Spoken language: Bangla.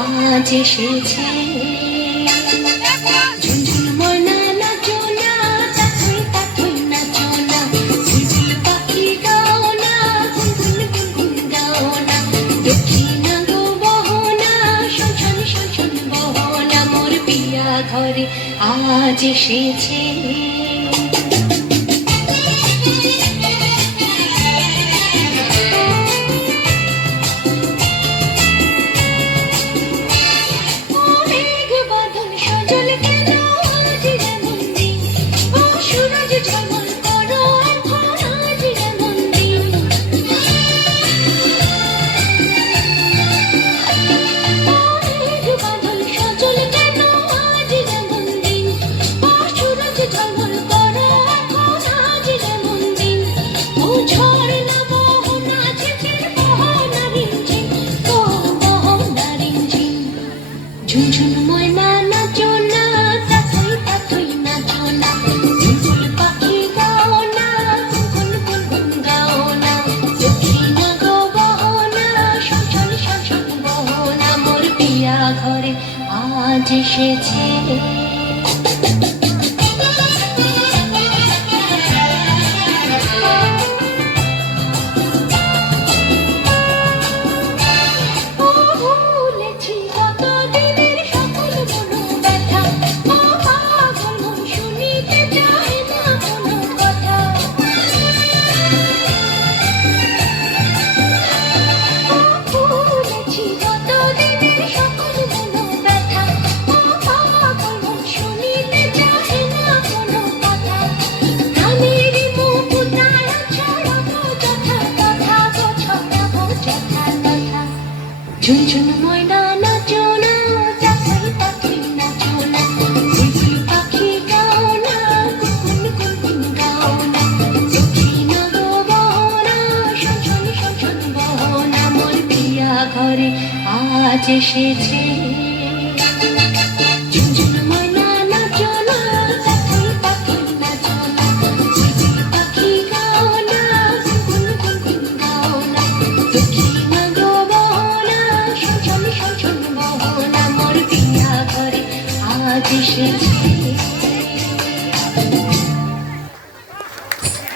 আজ এসেছে। ঝুনঝুন ময়না নাচো না, তাথই তাথই নাচো না, ঝিলঝিল পাখি গাও না, গুনগুন গুনগুন গাও না, দক্ষিণা গো বহনা, শোনশোন শোনশোন বহনা, মোর পিয়া ঘরে আজ এসেছে। ঝুনঝুন ময়না নাচো না, তাথই তাথই নাচো না, ঝুলঝুল পাখি গাও না, গুনগুন গুনগুন গাও না, দক্ষিণা গো বহনা, শোনশোন শোনশোন বহনা, মোর পিয়া ঘরে আজ এসেছে। ঝুনঝুন ময়না নাচো না, তাথই তাথই নাচো না, ঝিলঝিল পাখি গাও না, গুনগুন গুনগুন গাও না, দক্ষিণা গো বহনা, শোনশোন শোনশোন বহনা, মোর পিয়া ঘরে আজ এসেছে। ঝুনঝুন ময়না নাচো না, তাথই তাথই নাচো না, ঝিলঝিল পাখি গাও না, গুনগুন গুনগুন গাও না, দক্ষিণা গো বহনা, শোনশোন শোনশোন বহনা, মোর পিয়া ঘরে আজ এসেছে।